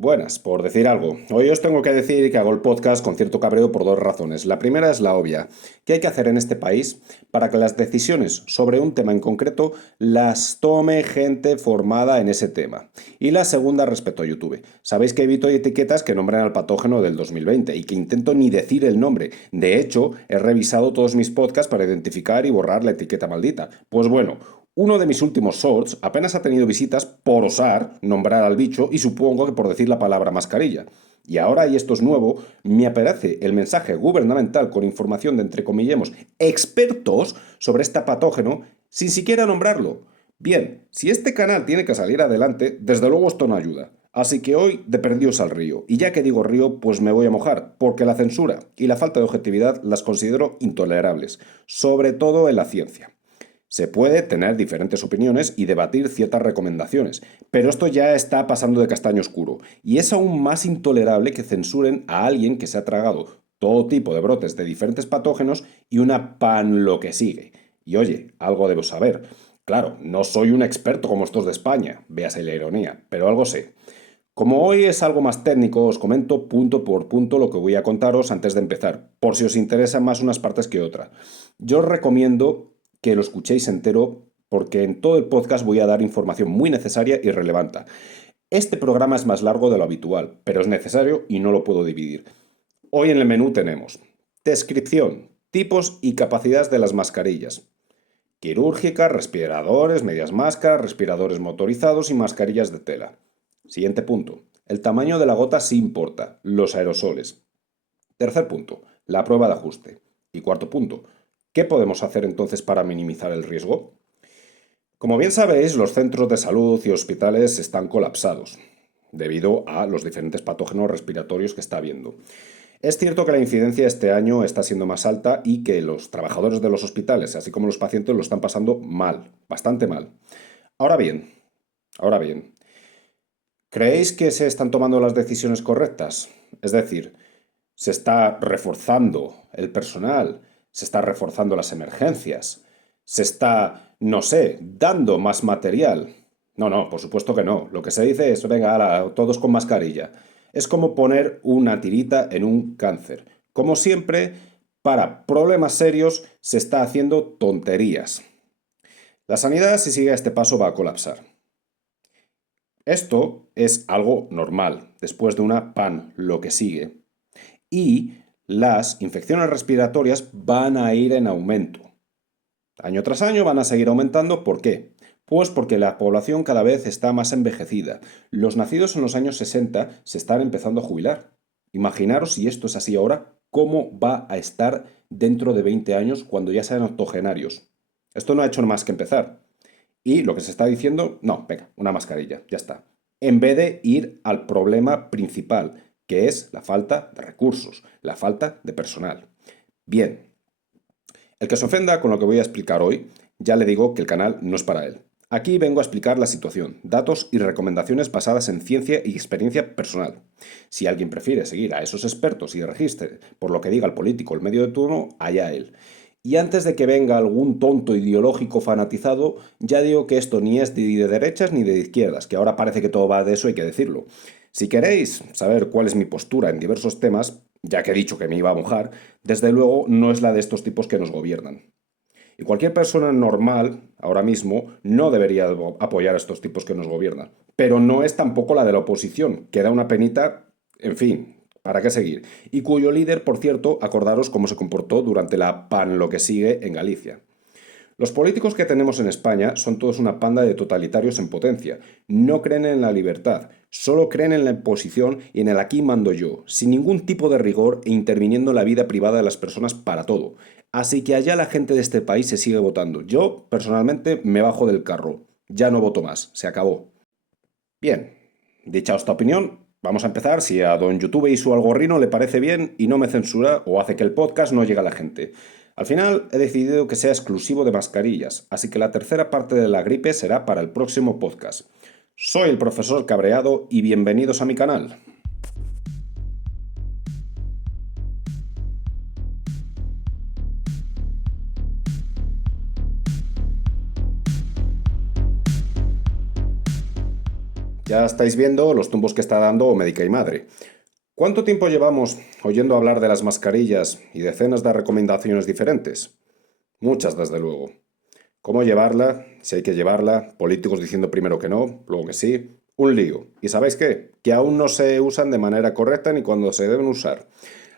Buenas, por decir algo. Hoy os tengo que decir que hago el podcast con cierto cabreo por dos razones. La primera es la obvia. ¿Qué hay que hacer en este país para que las decisiones sobre un tema en concreto las tome gente formada en ese tema? Y la segunda respecto a YouTube. Sabéis que evito etiquetas que nombren al patógeno del 2020 y que intento ni decir el nombre. De hecho, he revisado todos mis podcasts para identificar y borrar la etiqueta maldita. Pues bueno, uno de mis últimos shorts apenas ha tenido visitas por osar nombrar al bicho y supongo que por decir la palabra mascarilla. Y ahora, y esto es nuevo, me aparece el mensaje gubernamental con información de, entre comillemos, expertos sobre este patógeno sin siquiera nombrarlo. Bien, si este canal tiene que salir adelante, desde luego esto no ayuda. Así que hoy de perdidos al río. Y ya que digo río, pues me voy a mojar, porque la censura y la falta de objetividad las considero intolerables, sobre todo en la ciencia. Se puede tener diferentes opiniones y debatir ciertas recomendaciones, pero esto ya está pasando de castaño oscuro, y es aún más intolerable que censuren a alguien que se ha tragado todo tipo de brotes de diferentes patógenos y una pan lo que sigue. Y oye, algo debo saber. Claro, no soy un experto como estos de España, véase la ironía, pero algo sé. Como hoy es algo más técnico, os comento punto por punto lo que voy a contaros antes de empezar, por si os interesan más unas partes que otras. Yo os recomiendo que lo escuchéis entero porque en todo el podcast voy a dar información muy necesaria y relevante. Este programa es más largo de lo habitual, pero es necesario y no lo puedo dividir. Hoy en el menú tenemos descripción, tipos y capacidades de las mascarillas. Quirúrgicas, respiradores, medias máscaras, respiradores motorizados y mascarillas de tela. Siguiente punto. El tamaño de la gota sí importa, los aerosoles. Tercer punto. La prueba de ajuste. Y cuarto punto. ¿Qué podemos hacer entonces para minimizar el riesgo? Como bien sabéis, los centros de salud y hospitales están colapsados debido a los diferentes patógenos respiratorios que está habiendo. Es cierto que la incidencia este año está siendo más alta y que los trabajadores de los hospitales, así como los pacientes, lo están pasando mal, bastante mal. Ahora bien, ahora bien, ¿creéis que se están tomando las decisiones correctas? Es decir, se está reforzando el personal, se está reforzando las emergencias, se está, no sé, dando más material. No, no, por supuesto que no. Lo que se dice es, venga, ala, todos con mascarilla. Es como poner una tirita en un cáncer. Como siempre, para problemas serios se está haciendo tonterías. La sanidad, si sigue a este paso, va a colapsar. Esto es algo normal, después de una pan, lo que sigue. Y las infecciones respiratorias van a ir en aumento. Año tras año van a seguir aumentando. ¿Por qué? Pues porque la población cada vez está más envejecida. Los nacidos en los años 60 se están empezando a jubilar. Imaginaros si esto es así ahora, cómo va a estar dentro de 20 años cuando ya sean octogenarios. Esto no ha hecho más que empezar. Y lo que se está diciendo, no, venga, una mascarilla, ya está. En vez de ir al problema principal, que es la falta de recursos, la falta de personal. Bien, el que se ofenda con lo que voy a explicar hoy, ya le digo que el canal no es para él. Aquí vengo a explicar la situación, datos y recomendaciones basadas en ciencia y experiencia personal. Si alguien prefiere seguir a esos expertos y registre por lo que diga el político el medio de turno, allá él. Y antes de que venga algún tonto ideológico fanatizado, ya digo que esto ni es ni de derechas ni de izquierdas, que ahora parece que todo va de eso, hay que decirlo. Si queréis saber cuál es mi postura en diversos temas, ya que he dicho que me iba a mojar, desde luego no es la de estos tipos que nos gobiernan. Y cualquier persona normal, ahora mismo, no debería apoyar a estos tipos que nos gobiernan. Pero no es tampoco la de la oposición, que da una penita, en fin, ¿para qué seguir? Y cuyo líder, por cierto, acordaros cómo se comportó durante la pan lo que sigue en Galicia. Los políticos que tenemos en España son todos una panda de totalitarios en potencia. No creen en la libertad, solo creen en la imposición y en el aquí mando yo, sin ningún tipo de rigor e interviniendo en la vida privada de las personas para todo. Así que allá la gente de este país se sigue votando. Yo, personalmente, me bajo del carro. Ya no voto más, se acabó. Bien, dicha esta opinión, vamos a empezar si a don YouTube y su algorritmo le parece bien y no me censura o hace que el podcast no llegue a la gente. Al final he decidido que sea exclusivo de mascarillas, así que la tercera parte de la gripe será para el próximo podcast. Soy el profesor Cabreado y bienvenidos a mi canal. Ya estáis viendo los tumbos que está dando Médica y Madre. ¿Cuánto tiempo llevamos oyendo hablar de las mascarillas y decenas de recomendaciones diferentes? Muchas, desde luego. ¿Cómo llevarla? Si hay que llevarla, políticos diciendo primero que no, luego que sí. Un lío. ¿Y sabéis qué? Que aún no se usan de manera correcta ni cuando se deben usar.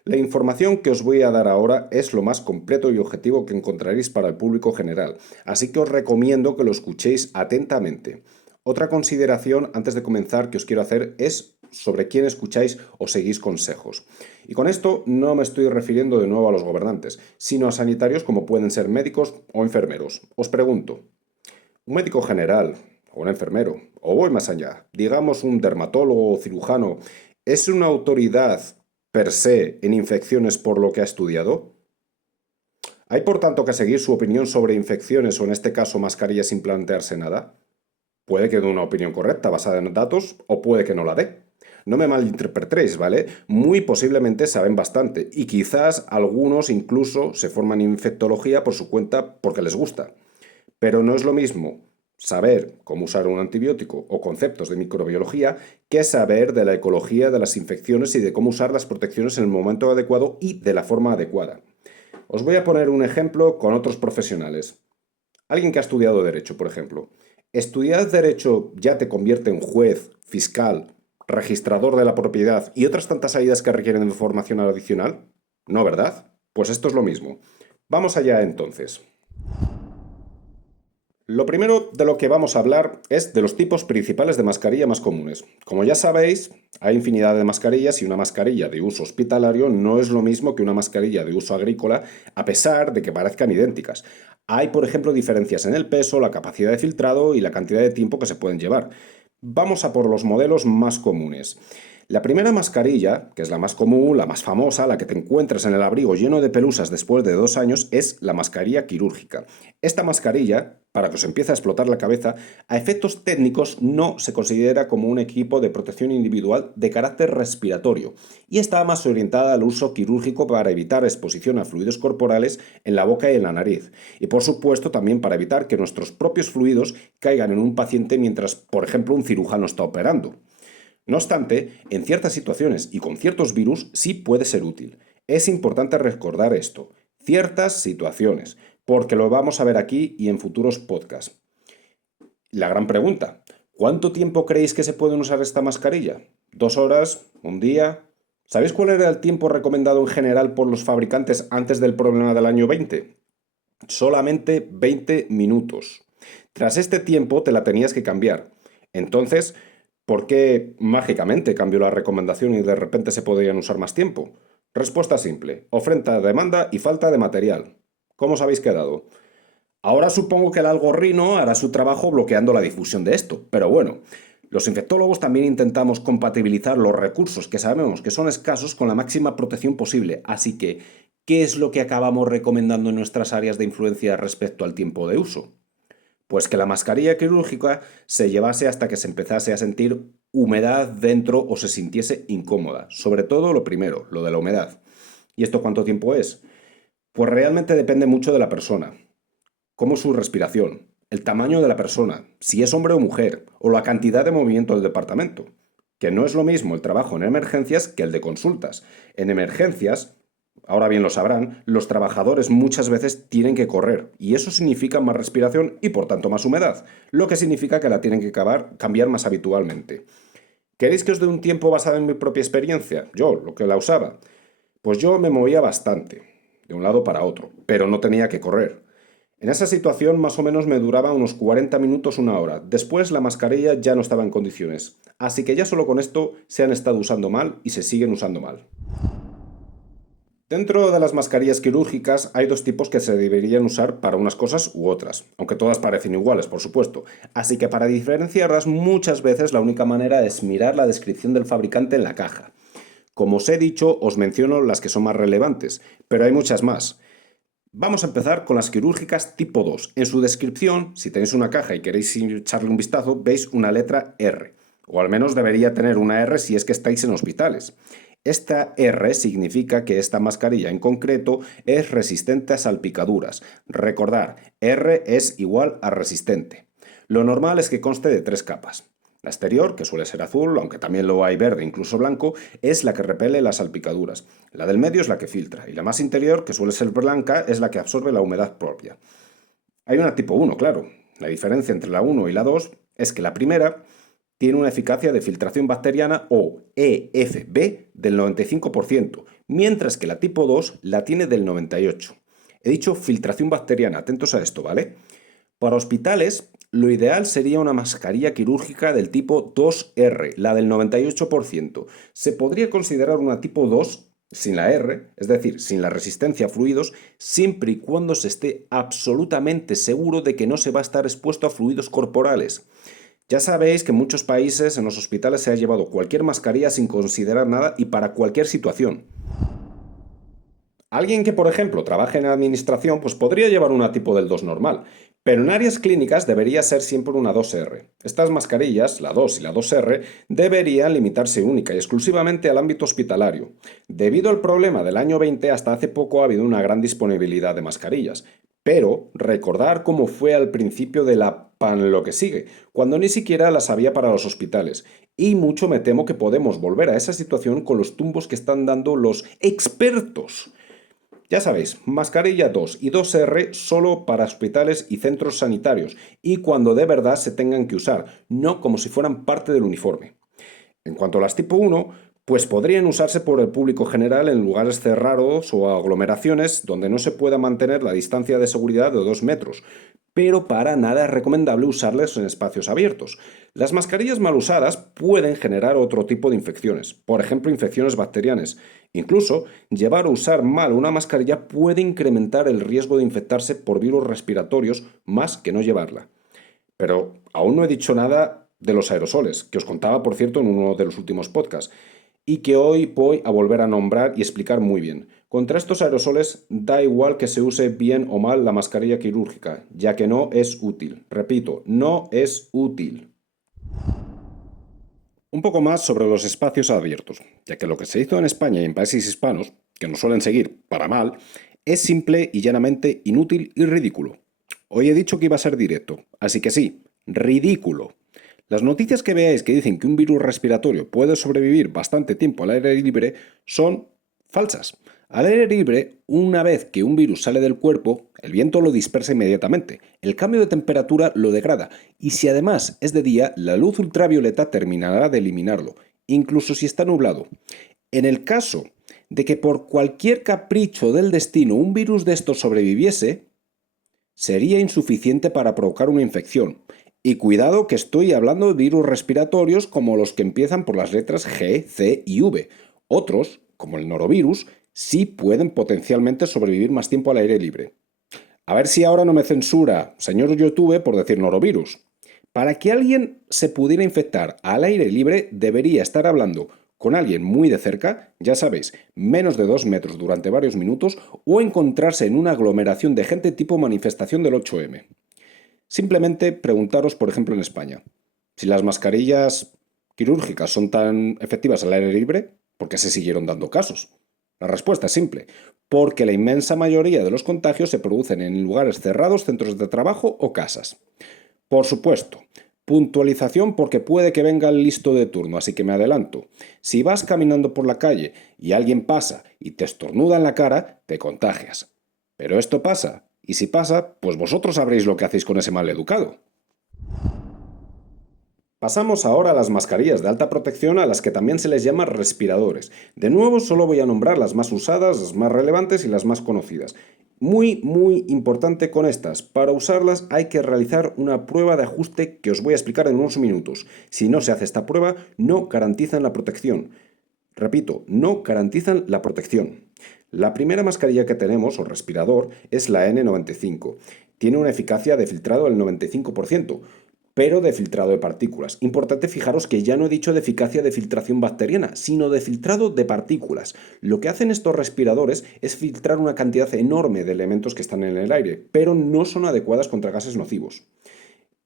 La información que os voy a dar ahora es lo más completo y objetivo que encontraréis para el público general, así que os recomiendo que lo escuchéis atentamente. Otra consideración antes de comenzar que os quiero hacer es sobre quién escucháis o seguís consejos. Y con esto no me estoy refiriendo de nuevo a los gobernantes, sino a sanitarios como pueden ser médicos o enfermeros. Os pregunto, ¿un médico general o un enfermero, o voy más allá, digamos un dermatólogo o cirujano, es una autoridad per se en infecciones por lo que ha estudiado? ¿Hay por tanto que seguir su opinión sobre infecciones o en este caso mascarillas sin plantearse nada? Puede que dé una opinión correcta basada en datos o puede que no la dé. No me malinterpretéis, ¿vale? Muy posiblemente saben bastante y quizás algunos incluso se forman en infectología por su cuenta porque les gusta. Pero no es lo mismo saber cómo usar un antibiótico o conceptos de microbiología que saber de la ecología de las infecciones y de cómo usar las protecciones en el momento adecuado y de la forma adecuada. Os voy a poner un ejemplo con otros profesionales. Alguien que ha estudiado Derecho, por ejemplo. ¿Estudiar Derecho ya te convierte en juez, fiscal, registrador de la propiedad y otras tantas salidas que requieren de formación adicional? No, ¿verdad? Pues esto es lo mismo. Vamos allá entonces. Lo primero de lo que vamos a hablar es de los tipos principales de mascarilla más comunes. Como ya sabéis, hay infinidad de mascarillas y una mascarilla de uso hospitalario no es lo mismo que una mascarilla de uso agrícola, a pesar de que parezcan idénticas. Hay, por ejemplo, diferencias en el peso, la capacidad de filtrado y la cantidad de tiempo que se pueden llevar. Vamos a por los modelos más comunes. La primera mascarilla, que es la más común, la más famosa, la que te encuentras en el abrigo lleno de pelusas después de 2 años, es la mascarilla quirúrgica. Esta mascarilla, para que os empiece a explotar la cabeza, a efectos técnicos no se considera como un equipo de protección individual de carácter respiratorio y está más orientada al uso quirúrgico para evitar exposición a fluidos corporales en la boca y en la nariz. Y por supuesto también para evitar que nuestros propios fluidos caigan en un paciente mientras, por ejemplo, un cirujano está operando. No obstante, en ciertas situaciones y con ciertos virus sí puede ser útil. Es importante recordar esto, ciertas situaciones, porque lo vamos a ver aquí y en futuros podcasts. La gran pregunta, ¿cuánto tiempo creéis que se puede usar esta mascarilla? ¿2 horas? ¿Un día? ¿Sabéis cuál era el tiempo recomendado en general por los fabricantes antes del problema del año 20? Solamente 20 minutos. Tras este tiempo te la tenías que cambiar. Entonces, ¿por qué mágicamente cambió la recomendación y de repente se podían usar más tiempo? Respuesta simple, oferta, demanda y falta de material. ¿Cómo os habéis quedado? Ahora supongo que el algoritmo hará su trabajo bloqueando la difusión de esto, pero bueno, los infectólogos también intentamos compatibilizar los recursos que sabemos que son escasos con la máxima protección posible, así que, ¿qué es lo que acabamos recomendando en nuestras áreas de influencia respecto al tiempo de uso? Pues que la mascarilla quirúrgica se llevase hasta que se empezase a sentir humedad dentro o se sintiese incómoda. Sobre todo lo primero, lo de la humedad. ¿Y esto cuánto tiempo es? Pues realmente depende mucho de la persona. Cómo es su respiración, el tamaño de la persona, si es hombre o mujer, o la cantidad de movimiento del departamento. Que no es lo mismo el trabajo en emergencias que el de consultas. En emergencias, ahora bien lo sabrán, los trabajadores muchas veces tienen que correr y eso significa más respiración y por tanto más humedad, lo que significa que la tienen que cambiar más habitualmente. ¿Queréis que os dé un tiempo basado en mi propia experiencia? Yo, lo que la usaba. Pues yo me movía bastante, de un lado para otro, pero no tenía que correr. En esa situación más o menos me duraba unos 40 minutos, 1 hora. Después la mascarilla ya no estaba en condiciones. Así que ya solo con esto se han estado usando mal y se siguen usando mal. Dentro de las mascarillas quirúrgicas hay dos tipos que se deberían usar para unas cosas u otras, aunque todas parecen iguales, por supuesto. Así que para diferenciarlas muchas veces la única manera es mirar la descripción del fabricante en la caja. Como os he dicho, os menciono las que son más relevantes, pero hay muchas más. Vamos a empezar con las quirúrgicas tipo 2. En su descripción, si tenéis una caja y queréis echarle un vistazo, veis una letra R, o al menos debería tener una R si es que estáis en hospitales. Esta R significa que esta mascarilla en concreto es resistente a salpicaduras. Recordar, R es igual a resistente. Lo normal es que conste de 3 capas. La exterior, que suele ser azul, aunque también lo hay verde, incluso blanco, es la que repele las salpicaduras. La del medio es la que filtra, y la más interior, que suele ser blanca, es la que absorbe la humedad propia. Hay una tipo 1, claro. La diferencia entre la 1 y la 2 es que la primera tiene una eficacia de filtración bacteriana o EFB del 95%, mientras que la tipo 2 la tiene del 98%. He dicho filtración bacteriana, atentos a esto, ¿vale? Para hospitales, lo ideal sería una mascarilla quirúrgica del tipo 2R, la del 98%. Se podría considerar una tipo 2 sin la R, es decir, sin la resistencia a fluidos, siempre y cuando se esté absolutamente seguro de que no se va a estar expuesto a fluidos corporales. Ya sabéis que en muchos países en los hospitales se ha llevado cualquier mascarilla sin considerar nada y para cualquier situación. Alguien que, por ejemplo, trabaje en administración, pues podría llevar una tipo del 2 normal, pero en áreas clínicas debería ser siempre una 2R. Estas mascarillas, la 2 y la 2R, deberían limitarse única y exclusivamente al ámbito hospitalario. Debido al problema del año 20, hasta hace poco ha habido una gran disponibilidad de mascarillas. Pero recordar cómo fue al principio de la pan lo que sigue, cuando ni siquiera las había para los hospitales. Y mucho me temo que podemos volver a esa situación con los tumbos que están dando los expertos. Ya sabéis, mascarilla 2 y 2R solo para hospitales y centros sanitarios y cuando de verdad se tengan que usar, no como si fueran parte del uniforme. En cuanto a las tipo 1, pues podrían usarse por el público general en lugares cerrados o aglomeraciones donde no se pueda mantener la distancia de seguridad de 2 metros, pero para nada es recomendable usarlas en espacios abiertos. Las mascarillas mal usadas pueden generar otro tipo de infecciones, por ejemplo infecciones bacterianas. Incluso, llevar o usar mal una mascarilla puede incrementar el riesgo de infectarse por virus respiratorios más que no llevarla. Pero aún no he dicho nada de los aerosoles, que os contaba, por cierto, en uno de los últimos podcasts, y que hoy voy a volver a nombrar y explicar muy bien. Contra estos aerosoles da igual que se use bien o mal la mascarilla quirúrgica, ya que no es útil. Repito, no es útil. Un poco más sobre los espacios abiertos, ya que lo que se hizo en España y en países hispanos, que nos suelen seguir para mal, es simple y llanamente inútil y ridículo. Hoy he dicho que iba a ser directo, así que sí, ridículo. Las noticias que veáis que dicen que un virus respiratorio puede sobrevivir bastante tiempo al aire libre son falsas. Al aire libre, una vez que un virus sale del cuerpo, el viento lo dispersa inmediatamente, el cambio de temperatura lo degrada y si además es de día, la luz ultravioleta terminará de eliminarlo, incluso si está nublado. En el caso de que por cualquier capricho del destino un virus de estos sobreviviese, sería insuficiente para provocar una infección. Y cuidado que estoy hablando de virus respiratorios como los que empiezan por las letras G, C y V. Otros, como el norovirus, sí pueden potencialmente sobrevivir más tiempo al aire libre. A ver si ahora no me censura, señor YouTube, por decir norovirus. Para que alguien se pudiera infectar al aire libre, debería estar hablando con alguien muy de cerca, ya sabéis, menos de 2 metros durante varios minutos, o encontrarse en una aglomeración de gente tipo manifestación del 8M. Simplemente preguntaros, por ejemplo, en España, si las mascarillas quirúrgicas son tan efectivas al aire libre, ¿por qué se siguieron dando casos? La respuesta es simple, porque la inmensa mayoría de los contagios se producen en lugares cerrados, centros de trabajo o casas. Por supuesto, puntualización porque puede que venga el listo de turno, así que me adelanto. Si vas caminando por la calle y alguien pasa y te estornuda en la cara, te contagias. Pero esto pasa, y si pasa, pues vosotros sabréis lo que hacéis con ese maleducado. Pasamos ahora a las mascarillas de alta protección a las que también se les llama respiradores. De nuevo solo voy a nombrar las más usadas, las más relevantes y las más conocidas. Muy importante con estas, para usarlas hay que realizar una prueba de ajuste que os voy a explicar en unos minutos. Si no se hace esta prueba, no garantizan la protección. Repito, no garantizan la protección. La primera mascarilla que tenemos, o respirador, es la N95. Tiene una eficacia de filtrado del 95%, pero de filtrado de partículas. Importante fijaros que ya no he dicho de eficacia de filtración bacteriana, sino de filtrado de partículas. Lo que hacen estos respiradores es filtrar una cantidad enorme de elementos que están en el aire, pero no son adecuadas contra gases nocivos.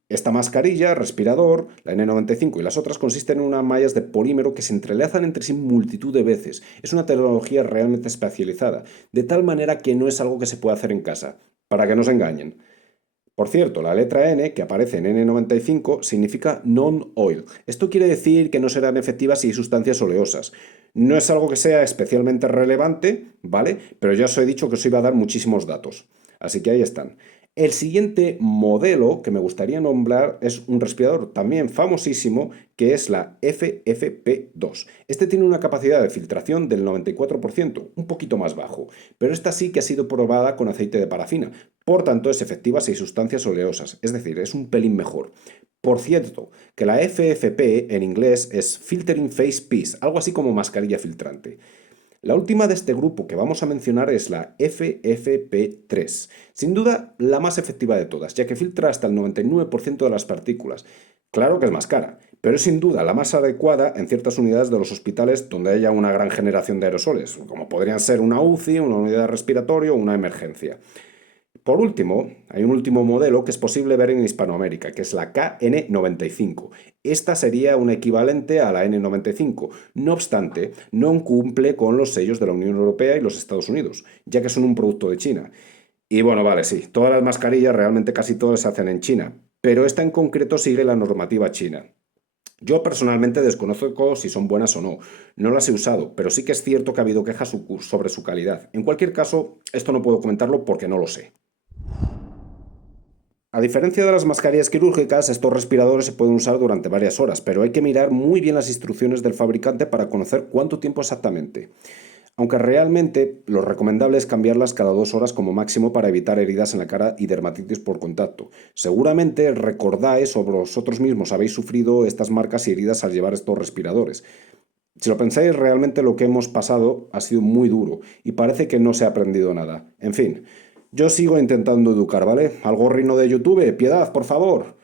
Esta mascarilla, respirador, la N95 y las otras consisten en unas mallas de polímero que se entrelazan entre sí multitud de veces. Es una tecnología realmente especializada, de tal manera que no es algo que se pueda hacer en casa, para que no se engañen. Por cierto, la letra N, que aparece en N95, significa non-oil. Esto quiere decir que no serán efectivas si hay sustancias oleosas. No es algo que sea especialmente relevante, ¿vale? Pero ya os he dicho que os iba a dar muchísimos datos. Así que ahí están. El siguiente modelo que me gustaría nombrar es un respirador también famosísimo, que es la FFP2. Este tiene una capacidad de filtración del 94%, un poquito más bajo, pero esta sí que ha sido probada con aceite de parafina. Por tanto, es efectiva si hay sustancias oleosas, es decir, es un pelín mejor. Por cierto, que la FFP en inglés es Filtering Face Piece, algo así como mascarilla filtrante. La última de este grupo que vamos a mencionar es la FFP3, sin duda la más efectiva de todas, ya que filtra hasta el 99% de las partículas. Claro que es más cara, pero es sin duda la más adecuada en ciertas unidades de los hospitales donde haya una gran generación de aerosoles, como podrían ser una UCI, una unidad de respiratorio o una emergencia. Por último, hay un último modelo que es posible ver en Hispanoamérica, que es la KN95. Esta sería un equivalente a la N95. No obstante, no cumple con los sellos de la Unión Europea y los Estados Unidos, ya que son un producto de China. Y bueno, vale, sí, todas las mascarillas, realmente casi todas se hacen en China, pero esta en concreto sigue la normativa china. Yo personalmente desconozco si son buenas o no, no las he usado, pero sí que es cierto que ha habido quejas sobre su calidad. En cualquier caso, esto no puedo comentarlo porque no lo sé. A diferencia de las mascarillas quirúrgicas, estos respiradores se pueden usar durante varias horas, pero hay que mirar muy bien las instrucciones del fabricante para conocer cuánto tiempo exactamente. Aunque realmente lo recomendable es cambiarlas cada 2 horas como máximo para evitar heridas en la cara y dermatitis por contacto. Seguramente recordáis o vosotros mismos habéis sufrido estas marcas y heridas al llevar estos respiradores. Si lo pensáis, realmente lo que hemos pasado ha sido muy duro y parece que no se ha aprendido nada. En fin, yo sigo intentando educar, ¿vale? Al gorrino de YouTube, piedad, por favor.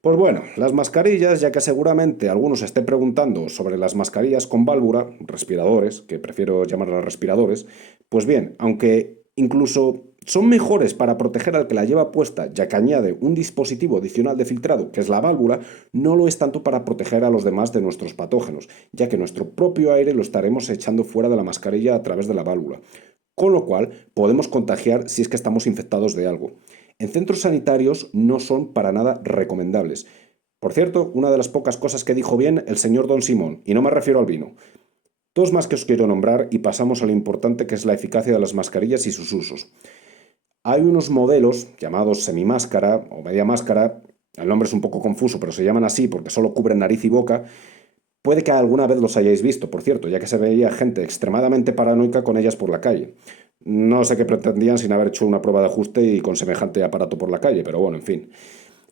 Pues bueno, las mascarillas, ya que seguramente algunos esté preguntando sobre las mascarillas con válvula, respiradores, que prefiero llamarlas respiradores, pues bien, aunque incluso son mejores para proteger al que la lleva puesta, ya que añade un dispositivo adicional de filtrado, que es la válvula, no lo es tanto para proteger a los demás de nuestros patógenos, ya que nuestro propio aire lo estaremos echando fuera de la mascarilla a través de la válvula, con lo cual podemos contagiar si es que estamos infectados de algo. En centros sanitarios no son para nada recomendables. Por cierto, una de las pocas cosas que dijo bien el señor Don Simón, y no me refiero al vino. Dos más que os quiero nombrar y pasamos a lo importante que es la eficacia de las mascarillas y sus usos. Hay unos modelos llamados semimáscara o media máscara, el nombre es un poco confuso, pero se llaman así porque solo cubren nariz y boca. Puede que alguna vez los hayáis visto, por cierto, ya que se veía gente extremadamente paranoica con ellas por la calle. No sé qué pretendían sin haber hecho una prueba de ajuste y con semejante aparato por la calle, pero bueno, en fin.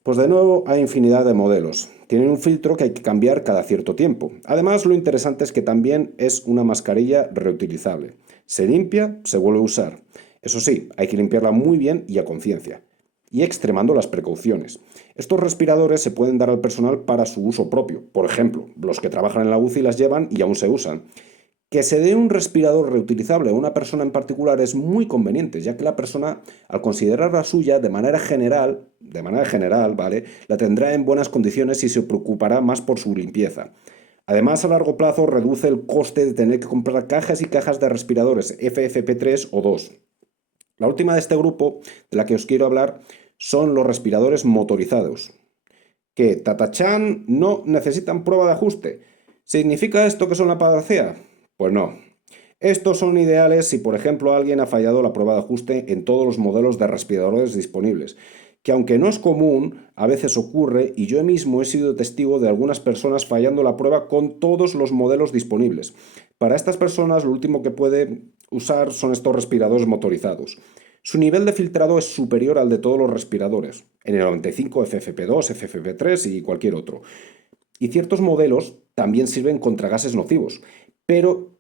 Pues de nuevo hay infinidad de modelos. Tienen un filtro que hay que cambiar cada cierto tiempo. Además, lo interesante es que también es una mascarilla reutilizable. Se limpia, se vuelve a usar. Eso sí, hay que limpiarla muy bien y a conciencia. Y extremando las precauciones. Estos respiradores se pueden dar al personal para su uso propio. Por ejemplo, los que trabajan en la UCI las llevan y aún se usan. Que se dé un respirador reutilizable a una persona en particular es muy conveniente, ya que la persona, al considerar la suya de manera general, ¿vale? La tendrá en buenas condiciones y se preocupará más por su limpieza. Además, a largo plazo reduce el coste de tener que comprar cajas y cajas de respiradores FFP3 o 2. La última de este grupo, de la que os quiero hablar, son los respiradores motorizados, que tatachan no necesitan prueba de ajuste. ¿Significa esto que son la panacea? Pues no. Estos son ideales si, por ejemplo, alguien ha fallado la prueba de ajuste en todos los modelos de respiradores disponibles, que aunque no es común, a veces ocurre y yo mismo he sido testigo de algunas personas fallando la prueba con todos los modelos disponibles. Para estas personas lo último que puede usar son estos respiradores motorizados. Su nivel de filtrado es superior al de todos los respiradores, N95, FFP2, FFP3 y cualquier otro. Y ciertos modelos también sirven contra gases nocivos, pero,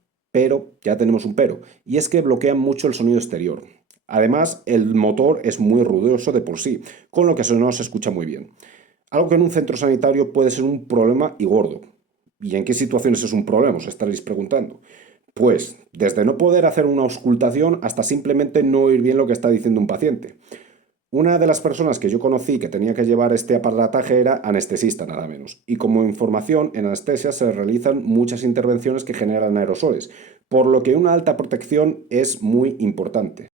ya tenemos un pero, y es que bloquean mucho el sonido exterior. Además, el motor es muy ruidoso de por sí, con lo que no se escucha muy bien. Algo que en un centro sanitario puede ser un problema y gordo. ¿Y en qué situaciones es un problema? Os estaréis preguntando. Pues desde no poder hacer una auscultación hasta simplemente no oír bien lo que está diciendo un paciente. Una de las personas que yo conocí que tenía que llevar este aparataje era anestesista, nada menos. Y como información, en anestesia se realizan muchas intervenciones que generan aerosoles, por lo que una alta protección es muy importante.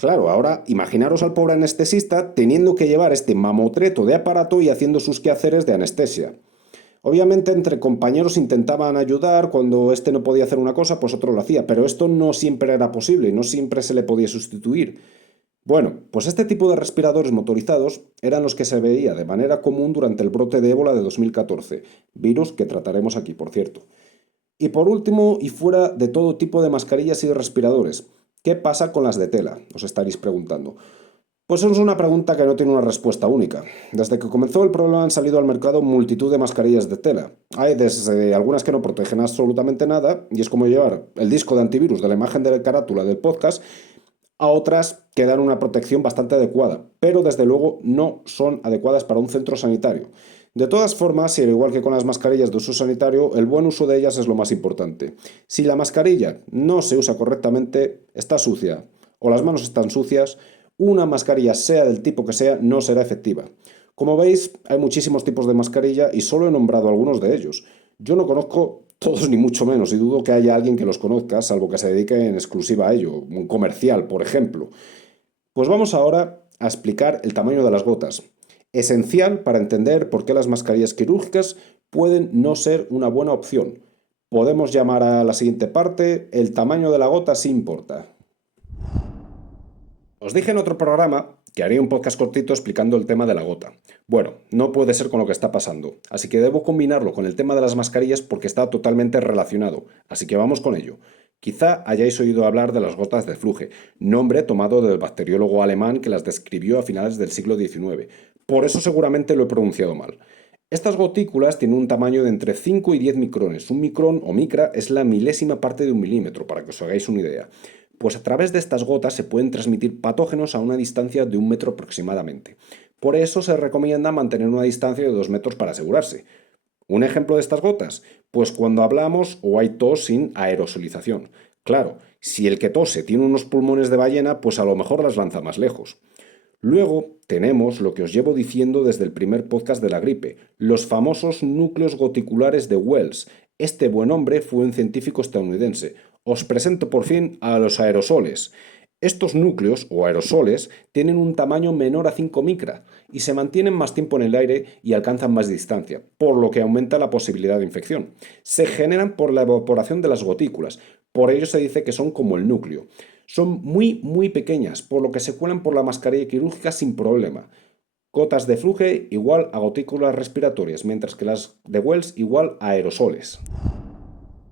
Claro, ahora imaginaros al pobre anestesista teniendo que llevar este mamotreto de aparato y haciendo sus quehaceres de anestesia. Obviamente entre compañeros intentaban ayudar, cuando este no podía hacer una cosa, pues otro lo hacía, pero esto no siempre era posible, no siempre se le podía sustituir. Bueno, pues este tipo de respiradores motorizados eran los que se veía de manera común durante el brote de ébola de 2014, virus que trataremos aquí, por cierto. Y por último, y fuera de todo tipo de mascarillas y respiradores, ¿qué pasa con las de tela? Os estaréis preguntando. Pues es una pregunta que no tiene una respuesta única. Desde que comenzó el problema han salido al mercado multitud de mascarillas de tela. Hay desde algunas que no protegen absolutamente nada, y es como llevar el disco de antivirus de la imagen de la carátula del podcast, a otras que dan una protección bastante adecuada, pero desde luego no son adecuadas para un centro sanitario. De todas formas, y al igual que con las mascarillas de uso sanitario, el buen uso de ellas es lo más importante. Si la mascarilla no se usa correctamente, está sucia o las manos están sucias, una mascarilla, sea del tipo que sea, no será efectiva. Como veis, hay muchísimos tipos de mascarilla y solo he nombrado algunos de ellos. Yo no conozco todos ni mucho menos y dudo que haya alguien que los conozca, salvo que se dedique en exclusiva a ello, un comercial, por ejemplo. Pues vamos ahora a explicar el tamaño de las gotas, esencial para entender por qué las mascarillas quirúrgicas pueden no ser una buena opción. Podemos llamar a la siguiente parte, el tamaño de la gota sí importa. Os dije en otro programa que haría un podcast cortito explicando el tema de la gota. Bueno, no puede ser con lo que está pasando, así que debo combinarlo con el tema de las mascarillas porque está totalmente relacionado, así que vamos con ello. Quizá hayáis oído hablar de las gotas de Fluge, nombre tomado del bacteriólogo alemán que las describió a finales del siglo XIX. Por eso seguramente lo he pronunciado mal. Estas gotículas tienen un tamaño de entre 5 y 10 micrones. Un micrón o micra es la milésima parte de un milímetro, para que os hagáis una idea. Pues a través de estas gotas se pueden transmitir patógenos a una distancia de 1 metro aproximadamente. Por eso se recomienda mantener una distancia de 2 metros para asegurarse. ¿Un ejemplo de estas gotas? Pues cuando hablamos o hay tos sin aerosolización. Claro, si el que tose tiene unos pulmones de ballena, pues a lo mejor las lanza más lejos. Luego tenemos lo que os llevo diciendo desde el primer podcast de la gripe, los famosos núcleos goticulares de Wells. Este buen hombre fue un científico estadounidense. Os presento por fin a los aerosoles. Estos núcleos o aerosoles tienen un tamaño menor a 5 micra y se mantienen más tiempo en el aire y alcanzan más distancia, por lo que aumenta la posibilidad de infección. Se generan por la evaporación de las gotículas, por ello se dice que son como el núcleo. Son muy pequeñas, por lo que se cuelan por la mascarilla quirúrgica sin problema. Gotas de Fluge igual a gotículas respiratorias, mientras que las de Wells igual a aerosoles.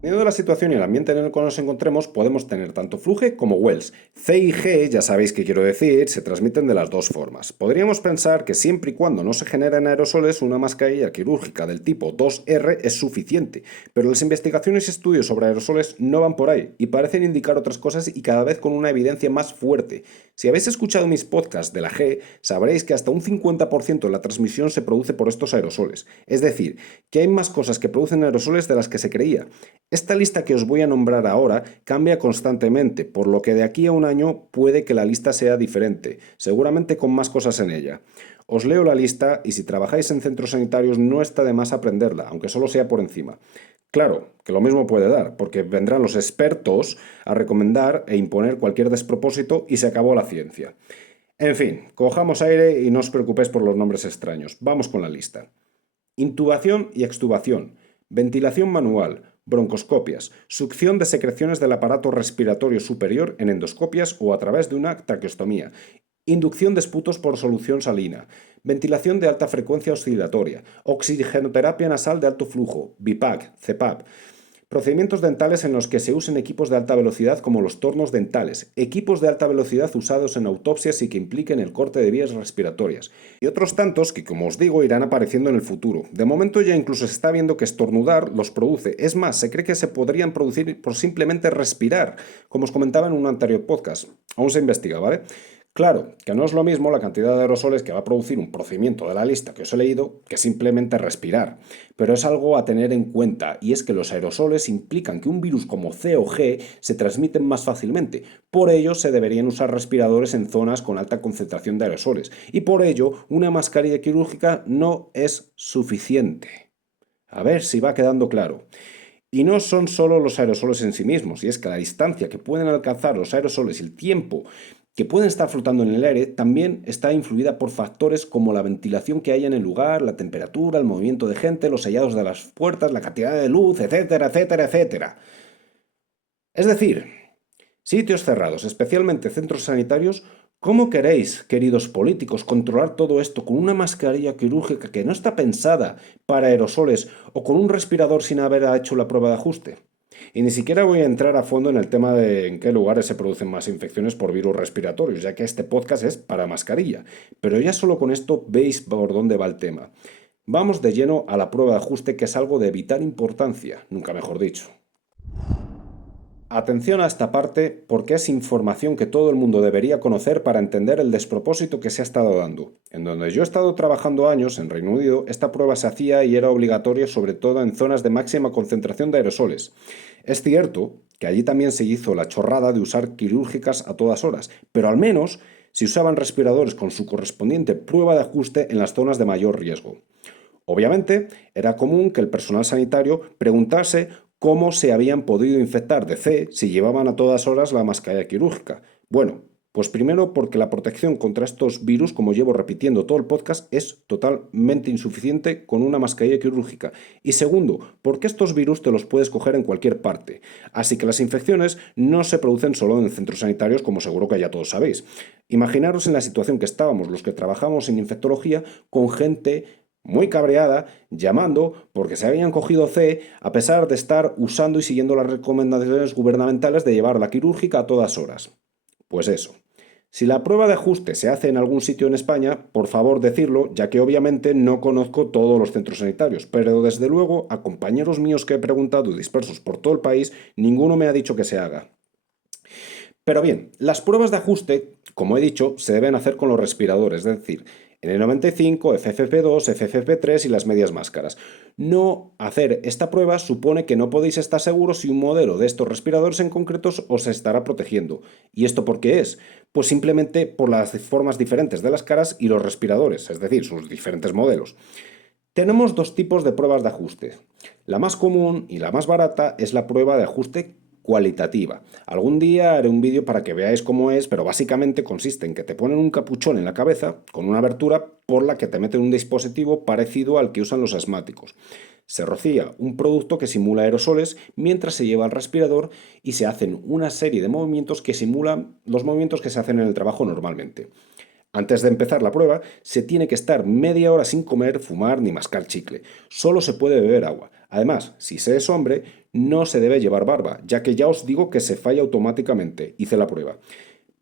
Dependiendo de la situación y el ambiente en el que nos encontremos, podemos tener tanto Fluge como Wells. C y G, ya sabéis qué quiero decir, se transmiten de las dos formas. Podríamos pensar que siempre y cuando no se generen aerosoles, una mascarilla quirúrgica del tipo 2R es suficiente, pero las investigaciones y estudios sobre aerosoles no van por ahí y parecen indicar otras cosas y cada vez con una evidencia más fuerte. Si habéis escuchado mis podcasts de la G, sabréis que hasta un 50% de la transmisión se produce por estos aerosoles. Es decir, que hay más cosas que producen aerosoles de las que se creía. Esta lista que os voy a nombrar ahora cambia constantemente, por lo que de aquí a un año puede que la lista sea diferente, seguramente con más cosas en ella. Os leo la lista y si trabajáis en centros sanitarios no está de más aprenderla, aunque solo sea por encima. Claro, que lo mismo puede dar, porque vendrán los expertos a recomendar e imponer cualquier despropósito y se acabó la ciencia. En fin, cojamos aire y no os preocupéis por los nombres extraños. Vamos con la lista. Intubación y extubación, ventilación manual, broncoscopias, succión de secreciones del aparato respiratorio superior en endoscopias o a través de una traqueostomía, inducción de esputos por solución salina, ventilación de alta frecuencia oscilatoria, oxigenoterapia nasal de alto flujo, BIPAC, CEPAP, procedimientos dentales en los que se usen equipos de alta velocidad como los tornos dentales, equipos de alta velocidad usados en autopsias y que impliquen el corte de vías respiratorias, y otros tantos que, como os digo, irán apareciendo en el futuro. De momento ya incluso se está viendo que estornudar los produce. Es más, se cree que se podrían producir por simplemente respirar, como os comentaba en un anterior podcast. Aún se investiga, ¿vale? Claro, que no es lo mismo la cantidad de aerosoles que va a producir un procedimiento de la lista que os he leído que simplemente respirar, pero es algo a tener en cuenta y es que los aerosoles implican que un virus como C o G se transmiten más fácilmente, por ello se deberían usar respiradores en zonas con alta concentración de aerosoles y por ello una mascarilla quirúrgica no es suficiente. A ver si va quedando claro. Y no son solo los aerosoles en sí mismos, y es que la distancia que pueden alcanzar los aerosoles y el tiempo que pueden estar flotando en el aire, también está influida por factores como la ventilación que haya en el lugar, la temperatura, el movimiento de gente, los sellados de las puertas, la cantidad de luz, etcétera, etcétera, etcétera. Es decir, sitios cerrados, especialmente centros sanitarios, ¿cómo queréis, queridos políticos, controlar todo esto con una mascarilla quirúrgica que no está pensada para aerosoles o con un respirador sin haber hecho la prueba de ajuste? Y ni siquiera voy a entrar a fondo en el tema de en qué lugares se producen más infecciones por virus respiratorios, ya que este podcast es para mascarilla. Pero ya solo con esto veis por dónde va el tema. Vamos de lleno a la prueba de ajuste, que es algo de vital importancia, nunca mejor dicho. Atención a esta parte porque es información que todo el mundo debería conocer para entender el despropósito que se ha estado dando. En donde yo he estado trabajando años, en Reino Unido, esta prueba se hacía y era obligatoria sobre todo en zonas de máxima concentración de aerosoles. Es cierto que allí también se hizo la chorrada de usar quirúrgicas a todas horas, pero al menos se usaban respiradores con su correspondiente prueba de ajuste en las zonas de mayor riesgo. Obviamente, era común que el personal sanitario preguntase cómo se habían podido infectar de C si llevaban a todas horas la mascarilla quirúrgica. Bueno, pues primero porque la protección contra estos virus, como llevo repitiendo todo el podcast, es totalmente insuficiente con una mascarilla quirúrgica. Y segundo, porque estos virus te los puedes coger en cualquier parte. Así que las infecciones no se producen solo en centros sanitarios, como seguro que ya todos sabéis. Imaginaros en la situación que estábamos los que trabajamos en infectología con gente muy cabreada, llamando porque se habían cogido C a pesar de estar usando y siguiendo las recomendaciones gubernamentales de llevar la quirúrgica a todas horas. Pues eso. Si la prueba de ajuste se hace en algún sitio en España, por favor decirlo, ya que obviamente no conozco todos los centros sanitarios, pero desde luego a compañeros míos que he preguntado y dispersos por todo el país, ninguno me ha dicho que se haga. Pero bien, las pruebas de ajuste, como he dicho, se deben hacer con los respiradores, es decir, N95, FFP2, FFP3 y las medias máscaras. No hacer esta prueba supone que no podéis estar seguros si un modelo de estos respiradores en concretos os estará protegiendo. ¿Y esto por qué es? Pues simplemente por las formas diferentes de las caras y los respiradores, es decir, sus diferentes modelos. Tenemos dos tipos de pruebas de ajuste. La más común y la más barata es la prueba de ajuste cualitativa. Algún día haré un vídeo para que veáis cómo es, pero básicamente consiste en que te ponen un capuchón en la cabeza con una abertura por la que te meten un dispositivo parecido al que usan los asmáticos. Se rocía un producto que simula aerosoles mientras se lleva al respirador y se hacen una serie de movimientos que simulan los movimientos que se hacen en el trabajo normalmente. Antes de empezar la prueba, se tiene que estar media hora sin comer, fumar ni mascar chicle. Solo se puede beber agua. Además, si se es hombre, no se debe llevar barba, ya que ya os digo que se falla automáticamente. Hice la prueba.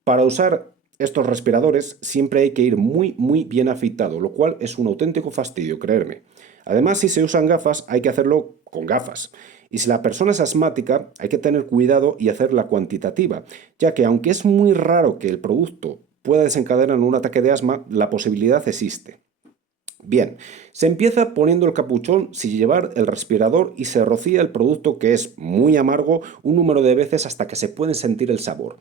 Para usar estos respiradores siempre hay que ir muy bien afeitado, lo cual es un auténtico fastidio, creerme. Además, si se usan gafas, hay que hacerlo con gafas. Y si la persona es asmática, hay que tener cuidado y hacerla cuantitativa, ya que aunque es muy raro que el producto pueda desencadenar un ataque de asma, la posibilidad existe. Bien, se empieza poniendo el capuchón sin llevar el respirador y se rocía el producto, que es muy amargo, un número de veces hasta que se puede sentir el sabor.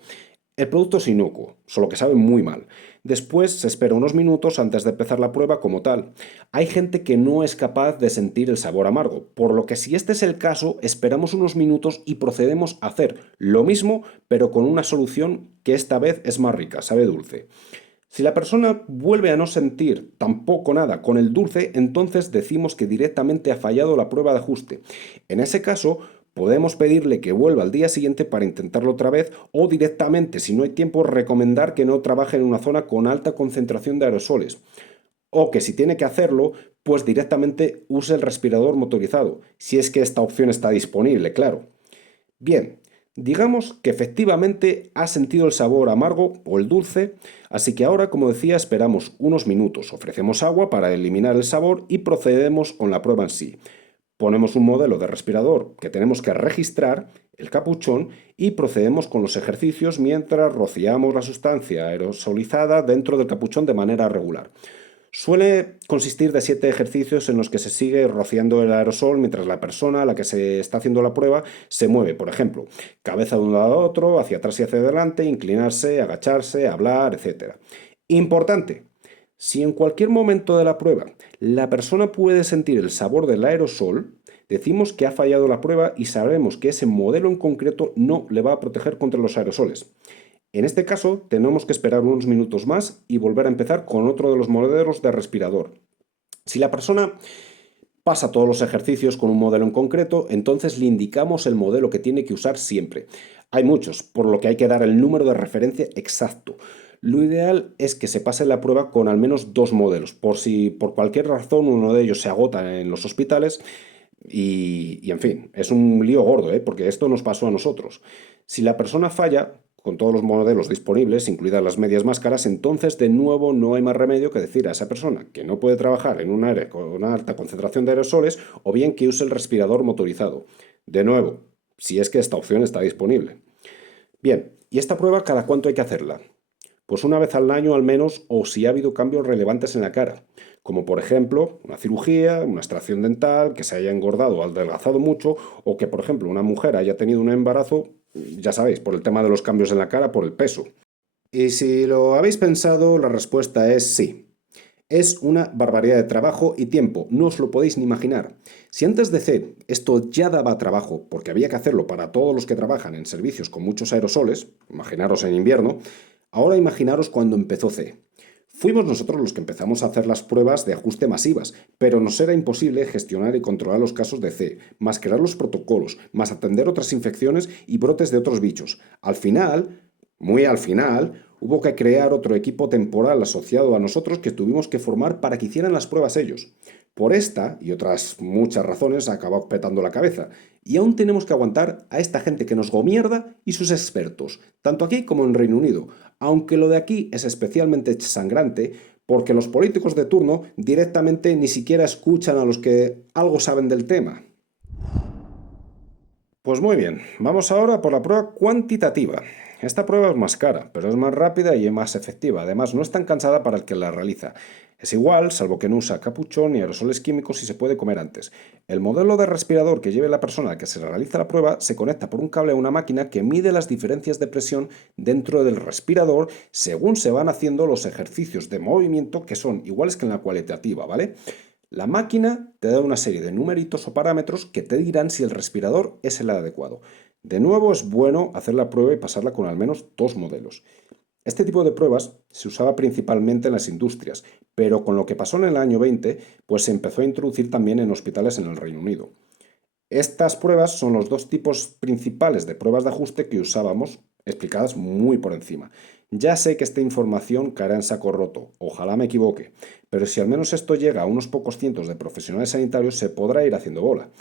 El producto es inocuo, solo que sabe muy mal. Después se espera unos minutos antes de empezar la prueba como tal. Hay gente que no es capaz de sentir el sabor amargo, por lo que si este es el caso, esperamos unos minutos y procedemos a hacer lo mismo, pero con una solución que esta vez es más rica, sabe dulce. Si la persona vuelve a no sentir tampoco nada con el dulce, entonces decimos que directamente ha fallado la prueba de ajuste. En ese caso, podemos pedirle que vuelva al día siguiente para intentarlo otra vez o directamente, si no hay tiempo, recomendar que no trabaje en una zona con alta concentración de aerosoles. O que si tiene que hacerlo, pues directamente use el respirador motorizado, si es que esta opción está disponible, claro. Bien, digamos que efectivamente ha sentido el sabor amargo o el dulce, así que ahora, como decía, esperamos unos minutos, ofrecemos agua para eliminar el sabor y procedemos con la prueba en sí. Ponemos un modelo de respirador que tenemos que registrar, el capuchón, y procedemos con los ejercicios mientras rociamos la sustancia aerosolizada dentro del capuchón de manera regular. Suele consistir de 7 ejercicios en los que se sigue rociando el aerosol mientras la persona a la que se está haciendo la prueba se mueve, por ejemplo, cabeza de un lado a otro, hacia atrás y hacia adelante, inclinarse, agacharse, hablar, etc. Importante, si en cualquier momento de la prueba la persona puede sentir el sabor del aerosol, decimos que ha fallado la prueba y sabremos que ese modelo en concreto no le va a proteger contra los aerosoles. En este caso, tenemos que esperar unos minutos más y volver a empezar con otro de los modelos de respirador. Si la persona pasa todos los ejercicios con un modelo en concreto, entonces le indicamos el modelo que tiene que usar siempre. Hay muchos, por lo que hay que dar el número de referencia exacto. Lo ideal es que se pase la prueba con al menos 2 modelos, por si por cualquier razón uno de ellos se agota en los hospitales y en fin, es un lío gordo, ¿eh? Porque esto nos pasó a nosotros. Si la persona falla, con todos los modelos disponibles, incluidas las medias máscaras, entonces de nuevo no hay más remedio que decir a esa persona que no puede trabajar en un área con una alta concentración de aerosoles o bien que use el respirador motorizado. De nuevo, si es que esta opción está disponible. Bien, ¿y esta prueba cada cuánto hay que hacerla? Pues una vez al año al menos o si ha habido cambios relevantes en la cara, como por ejemplo una cirugía, una extracción dental, que se haya engordado o adelgazado mucho o que por ejemplo una mujer haya tenido un embarazo, ya sabéis, por el tema de los cambios en la cara, por el peso. Y si lo habéis pensado, la respuesta es sí. Es una barbaridad de trabajo y tiempo, no os lo podéis ni imaginar. Si antes de C esto ya daba trabajo, porque había que hacerlo para todos los que trabajan en servicios con muchos aerosoles, imaginaros en invierno, ahora imaginaros cuando empezó C. Fuimos nosotros los que empezamos a hacer las pruebas de ajuste masivas, pero nos era imposible gestionar y controlar los casos de C, más crear los protocolos, más atender otras infecciones y brotes de otros bichos. Al final, muy al final, hubo que crear otro equipo temporal asociado a nosotros que tuvimos que formar para que hicieran las pruebas ellos. Por esta y otras muchas razones acabó petando la cabeza. Y aún tenemos que aguantar a esta gente que nos gobierna y sus expertos, tanto aquí como en Reino Unido, aunque lo de aquí es especialmente sangrante porque los políticos de turno directamente ni siquiera escuchan a los que algo saben del tema. Pues muy bien, vamos ahora por la prueba cuantitativa. Esta prueba es más cara, pero es más rápida y es más efectiva. Además, no es tan cansada para el que la realiza. Es igual, salvo que no usa capuchón ni aerosoles químicos y se puede comer antes. El modelo de respirador que lleve la persona a que se realiza la prueba se conecta por un cable a una máquina que mide las diferencias de presión dentro del respirador según se van haciendo los ejercicios de movimiento que son iguales que en la cualitativa, ¿vale? La máquina te da una serie de numeritos o parámetros que te dirán si el respirador es el adecuado. De nuevo, es bueno hacer la prueba y pasarla con al menos 2 modelos. Este tipo de pruebas se usaba principalmente en las industrias, pero con lo que pasó en el año 20, pues se empezó a introducir también en hospitales en el Reino Unido. Estas pruebas son los 2 tipos principales de pruebas de ajuste que usábamos, explicadas muy por encima. Ya sé que esta información caerá en saco roto, ojalá me equivoque, pero si al menos esto llega a unos pocos cientos de profesionales sanitarios se podrá ir haciendo bola.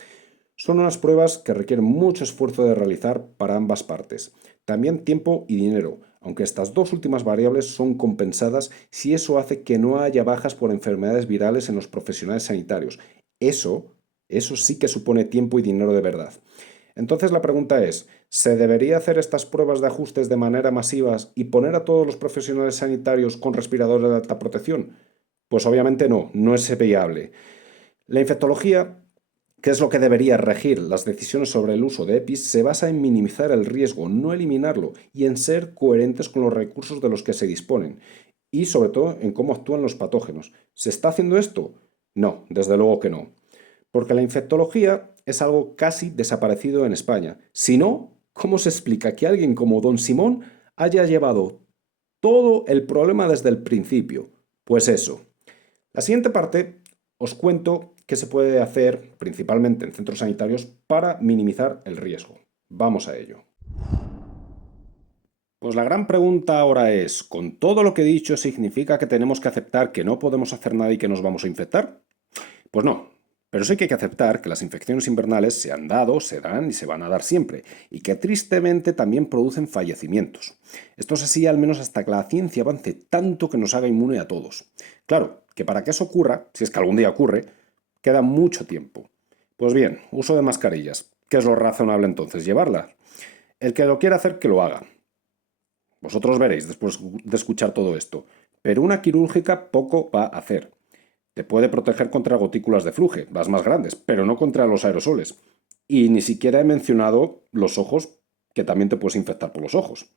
Son unas pruebas que requieren mucho esfuerzo de realizar para ambas partes, también tiempo y dinero, aunque estas 2 últimas variables son compensadas si eso hace que no haya bajas por enfermedades virales en los profesionales sanitarios. Eso sí que supone tiempo y dinero de verdad. Entonces la pregunta es, ¿se debería hacer estas pruebas de ajustes de manera masivas y poner a todos los profesionales sanitarios con respiradores de alta protección? Pues obviamente no, no es viable. La infectología, que es lo que debería regir las decisiones sobre el uso de EPIs, se basa en minimizar el riesgo, no eliminarlo, y en ser coherentes con los recursos de los que se disponen, y sobre todo en cómo actúan los patógenos. ¿Se está haciendo esto? No, desde luego que no. Porque la infectología es algo casi desaparecido en España. Si no, ¿cómo se explica que alguien como Don Simón haya llevado todo el problema desde el principio? Pues eso. La siguiente parte os cuento qué se puede hacer, principalmente en centros sanitarios, para minimizar el riesgo. Vamos a ello. Pues la gran pregunta ahora es, ¿con todo lo que he dicho significa que tenemos que aceptar que no podemos hacer nada y que nos vamos a infectar? Pues no, pero sí que hay que aceptar que las infecciones invernales se han dado, se dan y se van a dar siempre, y que tristemente también producen fallecimientos. Esto es así al menos hasta que la ciencia avance tanto que nos haga inmune a todos. Claro, que para que eso ocurra, si es que algún día ocurre, queda mucho tiempo. Pues bien, uso de mascarillas. ¿Qué es lo razonable entonces? ¿Llevarlas? El que lo quiera hacer, que lo haga. Vosotros veréis después de escuchar todo esto. Pero una quirúrgica poco va a hacer. Te puede proteger contra gotículas de fluje, las más grandes, pero no contra los aerosoles. Y ni siquiera he mencionado los ojos, que también te puedes infectar por los ojos.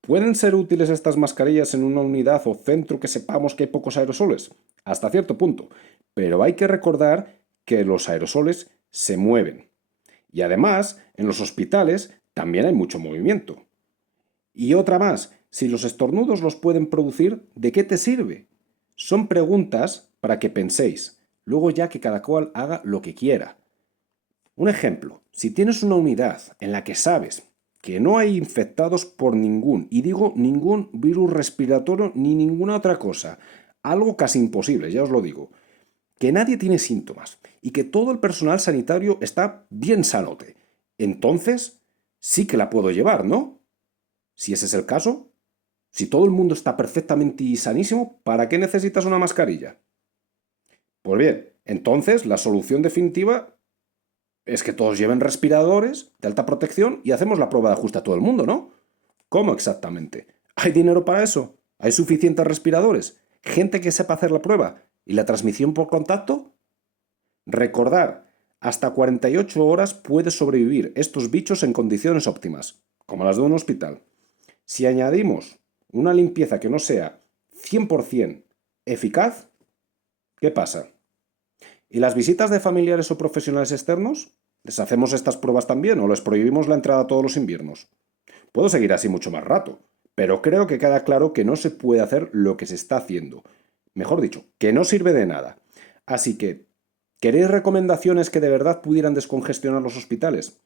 ¿Pueden ser útiles estas mascarillas en una unidad o centro que sepamos que hay pocos aerosoles? Hasta cierto punto. Pero hay que recordar que los aerosoles se mueven. Y además, en los hospitales también hay mucho movimiento. Y otra más, si los estornudos los pueden producir, ¿de qué te sirve? Son preguntas para que penséis, luego ya que cada cual haga lo que quiera. Un ejemplo, si tienes una unidad en la que sabes que no hay infectados por ningún, y digo ningún virus respiratorio ni ninguna otra cosa, algo casi imposible, ya os lo digo, que nadie tiene síntomas y que todo el personal sanitario está bien sanote, entonces sí que la puedo llevar, ¿no? Si ese es el caso, si todo el mundo está perfectamente y sanísimo, ¿para qué necesitas una mascarilla? Pues bien, entonces la solución definitiva es que todos lleven respiradores de alta protección y hacemos la prueba de ajuste a todo el mundo, ¿no? ¿Cómo exactamente? ¿Hay dinero para eso? ¿Hay suficientes respiradores? ¿Gente que sepa hacer la prueba? ¿Y la transmisión por contacto? Recordar, hasta 48 horas puede sobrevivir estos bichos en condiciones óptimas, como las de un hospital. Si añadimos una limpieza que no sea 100% eficaz, ¿qué pasa? ¿Y las visitas de familiares o profesionales externos? ¿Les hacemos estas pruebas también o les prohibimos la entrada todos los inviernos? Puedo seguir así mucho más rato, pero creo que queda claro que no se puede hacer lo que se está haciendo. Mejor dicho, que no sirve de nada. Así que, ¿queréis recomendaciones que de verdad pudieran descongestionar los hospitales?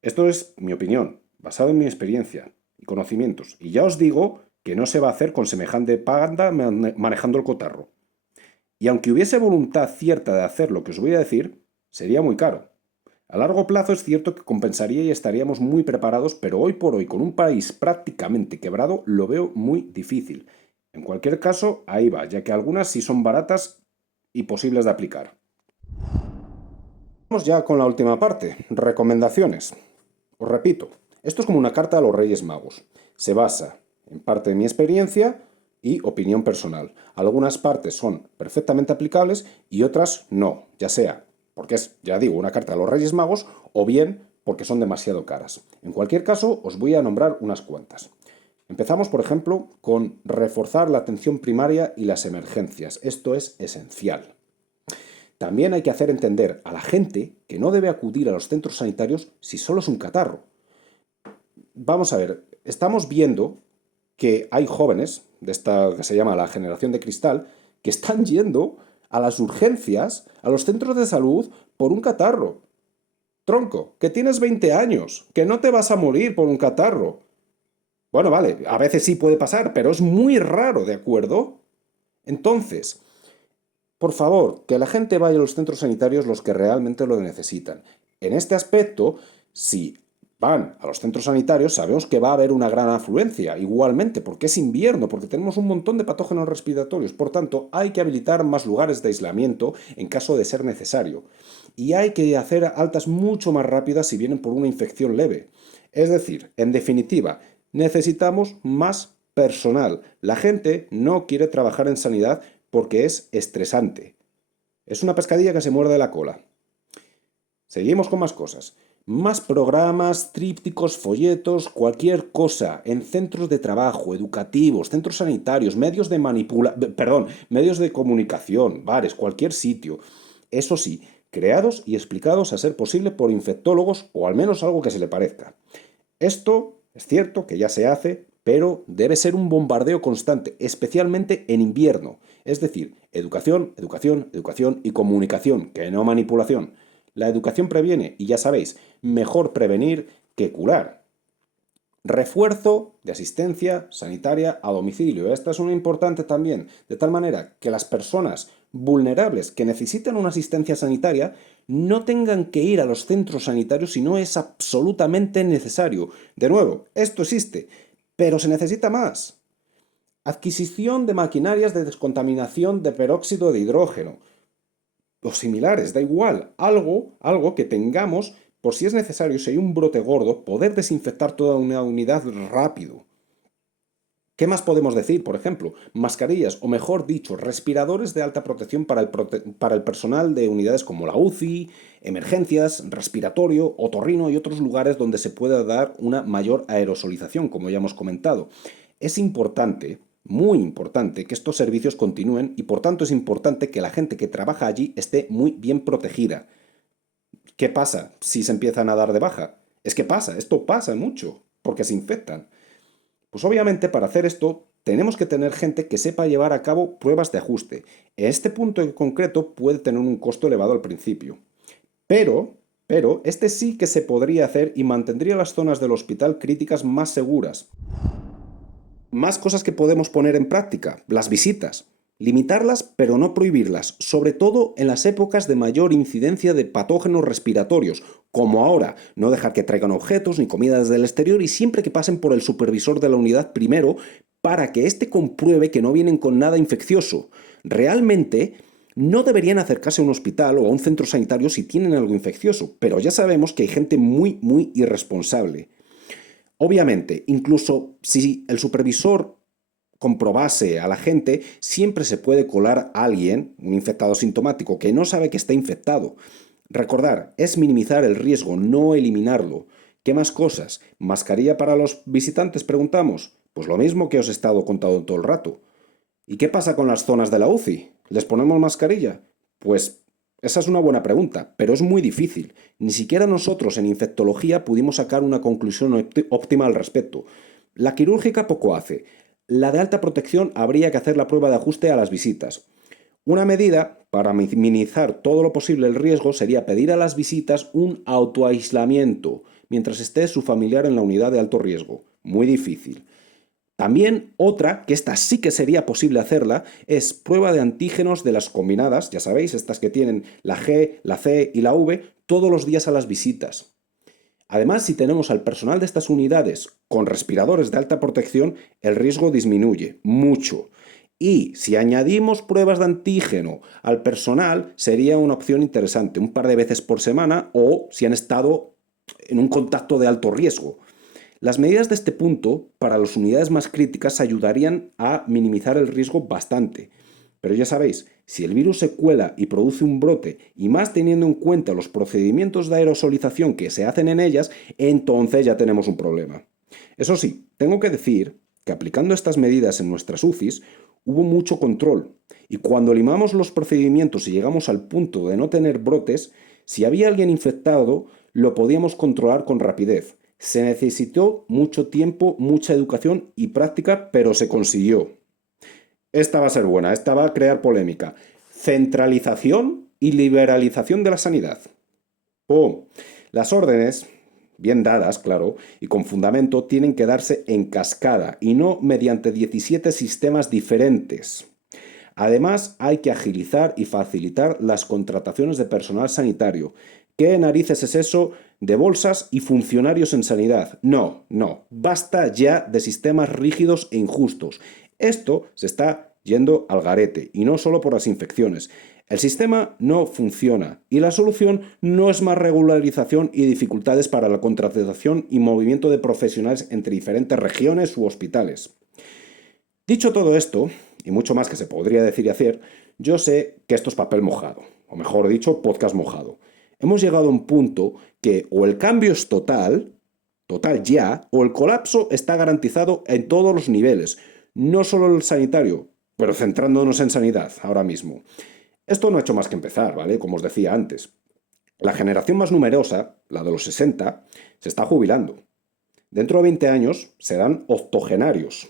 Esto es mi opinión, basado en mi experiencia y conocimientos. Y ya os digo que no se va a hacer con semejante panda manejando el cotarro. Y aunque hubiese voluntad cierta de hacer lo que os voy a decir, sería muy caro. A largo plazo es cierto que compensaría y estaríamos muy preparados, pero hoy por hoy, con un país prácticamente quebrado, lo veo muy difícil. En cualquier caso, ahí va, ya que algunas sí son baratas y posibles de aplicar. Vamos ya con la última parte, recomendaciones. Os repito, esto es como una carta a los Reyes Magos. Se basa en parte de mi experiencia y opinión personal. Algunas partes son perfectamente aplicables y otras no, ya sea porque es, ya digo, una carta a los Reyes Magos o bien porque son demasiado caras. En cualquier caso, os voy a nombrar unas cuantas. Empezamos, por ejemplo, con reforzar la atención primaria y las emergencias. Esto es esencial. También hay que hacer entender a la gente que no debe acudir a los centros sanitarios si solo es un catarro. Vamos a ver, estamos viendo que hay jóvenes de esta que se llama la generación de cristal que están yendo a las urgencias, a los centros de salud por un catarro. Tronco, que tienes 20 años, que no te vas a morir por un catarro. Bueno, vale, a veces sí puede pasar, pero es muy raro, ¿de acuerdo? Entonces, por favor, que la gente vaya a los centros sanitarios los que realmente lo necesitan. En este aspecto, si van a los centros sanitarios, sabemos que va a haber una gran afluencia, igualmente, porque es invierno, porque tenemos un montón de patógenos respiratorios. Por tanto, hay que habilitar más lugares de aislamiento en caso de ser necesario. Y hay que hacer altas mucho más rápidas si vienen por una infección leve. Es decir, en definitiva, necesitamos más personal. La gente no quiere trabajar en sanidad porque es estresante. Es una pescadilla que se muerde la cola. Seguimos con más cosas. Más programas, trípticos, folletos, cualquier cosa en centros de trabajo, educativos, centros sanitarios, medios de comunicación, bares, cualquier sitio. Eso sí, creados y explicados a ser posible por infectólogos o al menos algo que se le parezca. Esto es cierto que ya se hace, pero debe ser un bombardeo constante, especialmente en invierno. Es decir, educación, educación, educación y comunicación, que no manipulación. La educación previene y ya sabéis, mejor prevenir que curar. Refuerzo de asistencia sanitaria a domicilio. Esta es una importante también, de tal manera que las personas vulnerables que necesitan una asistencia sanitaria no tengan que ir a los centros sanitarios si no es absolutamente necesario. De nuevo, esto existe, pero se necesita más. Adquisición de maquinarias de descontaminación de peróxido de hidrógeno o similares, da igual, algo que tengamos por si es necesario, si hay un brote gordo, poder desinfectar toda una unidad rápido. ¿Qué más podemos decir? Por ejemplo, mascarillas, o mejor dicho, respiradores de alta protección para el personal de unidades como la UCI, emergencias, respiratorio, otorrino y otros lugares donde se pueda dar una mayor aerosolización, como ya hemos comentado. Es importante, muy importante, que estos servicios continúen y por tanto es importante que la gente que trabaja allí esté muy bien protegida. ¿Qué pasa si se empiezan a dar de baja? Es que pasa, esto pasa mucho, porque se infectan. Pues obviamente para hacer esto tenemos que tener gente que sepa llevar a cabo pruebas de ajuste. Este punto en concreto puede tener un costo elevado al principio. Pero, este sí que se podría hacer y mantendría las zonas del hospital críticas más seguras. Más cosas que podemos poner en práctica, las visitas. Limitarlas, pero no prohibirlas, sobre todo en las épocas de mayor incidencia de patógenos respiratorios, como ahora, no dejar que traigan objetos ni comidas del exterior y siempre que pasen por el supervisor de la unidad primero, para que éste compruebe que no vienen con nada infeccioso. Realmente, no deberían acercarse a un hospital o a un centro sanitario si tienen algo infeccioso, pero ya sabemos que hay gente muy irresponsable. Obviamente, incluso si el supervisor comprobase a la gente, siempre se puede colar a alguien, un infectado sintomático, que no sabe que está infectado. Recordar, es minimizar el riesgo, no eliminarlo. ¿Qué más cosas? ¿Mascarilla para los visitantes? Preguntamos. Pues lo mismo que os he estado contando todo el rato. ¿Y qué pasa con las zonas de la UCI? ¿Les ponemos mascarilla? Pues esa es una buena pregunta, pero es muy difícil. Ni siquiera nosotros en infectología pudimos sacar una conclusión óptima al respecto. La quirúrgica poco hace. La de alta protección habría que hacer la prueba de ajuste a las visitas. Una medida para minimizar todo lo posible el riesgo sería pedir a las visitas un autoaislamiento mientras esté su familiar en la unidad de alto riesgo. Muy difícil. También otra, que esta sí que sería posible hacerla, es prueba de antígenos de las combinadas, ya sabéis, estas que tienen la G, la C y la V, todos los días a las visitas. Además, si tenemos al personal de estas unidades con respiradores de alta protección, el riesgo disminuye mucho. Y si añadimos pruebas de antígeno al personal, sería una opción interesante, un par de veces por semana o si han estado en un contacto de alto riesgo. Las medidas de este punto para las unidades más críticas ayudarían a minimizar el riesgo bastante. Pero ya sabéis, si el virus se cuela y produce un brote, y más teniendo en cuenta los procedimientos de aerosolización que se hacen en ellas, entonces ya tenemos un problema. Eso sí, tengo que decir que aplicando estas medidas en nuestras UCIs hubo mucho control, y cuando limamos los procedimientos y llegamos al punto de no tener brotes, si había alguien infectado, lo podíamos controlar con rapidez. Se necesitó mucho tiempo, mucha educación y práctica, pero se consiguió. Esta va a ser buena, esta va a crear polémica. Centralización y liberalización de la sanidad. ¡Pum! Las órdenes, bien dadas, claro, y con fundamento, tienen que darse en cascada y no mediante 17 sistemas diferentes. Además, hay que agilizar y facilitar las contrataciones de personal sanitario. ¿Qué narices es eso de bolsas y funcionarios en sanidad? No, basta ya de sistemas rígidos e injustos. Esto se está yendo al garete, y no solo por las infecciones. El sistema no funciona y la solución no es más regularización y dificultades para la contratación y movimiento de profesionales entre diferentes regiones u hospitales. Dicho todo esto, y mucho más que se podría decir y hacer, yo sé que esto es papel mojado, o mejor dicho, podcast mojado. Hemos llegado a un punto que o el cambio es total ya, o el colapso está garantizado en todos los niveles, no solo el sanitario, pero centrándonos en sanidad ahora mismo. Esto no ha hecho más que empezar, ¿vale? Como os decía antes. La generación más numerosa, la de los 60, se está jubilando. Dentro de 20 años serán octogenarios.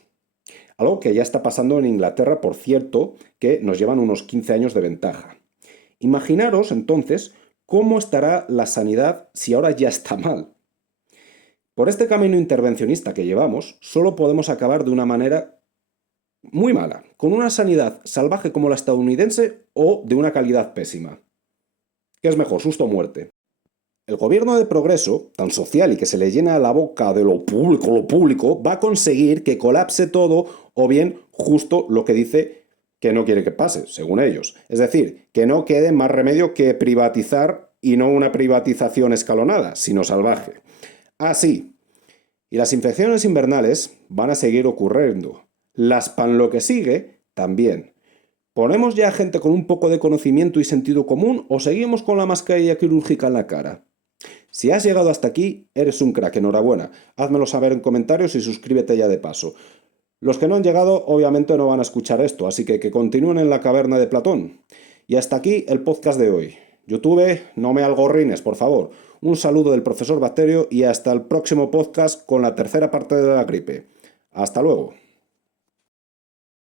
Algo que ya está pasando en Inglaterra, por cierto, que nos llevan unos 15 años de ventaja. Imaginaros, entonces, cómo estará la sanidad si ahora ya está mal. Por este camino intervencionista que llevamos, solo podemos acabar de una manera muy mala, con una sanidad salvaje como la estadounidense o de una calidad pésima. ¿Qué es mejor, susto o muerte? El gobierno de progreso, tan social y que se le llena la boca de lo público, va a conseguir que colapse todo o bien justo lo que dice que no quiere que pase, según ellos. Es decir, que no quede más remedio que privatizar y no una privatización escalonada, sino salvaje. Ah, sí. Y las infecciones invernales van a seguir ocurriendo. Las pan lo que sigue, también. ¿Ponemos ya gente con un poco de conocimiento y sentido común o seguimos con la mascarilla quirúrgica en la cara? Si has llegado hasta aquí, eres un crack, enhorabuena. Házmelo saber en comentarios y suscríbete ya de paso. Los que no han llegado obviamente no van a escuchar esto, así que continúen en la caverna de Platón. Y hasta aquí el podcast de hoy. YouTube, no me algorrines, por favor. Un saludo del profesor Bacterio y hasta el próximo podcast con la tercera parte de la gripe. Hasta luego.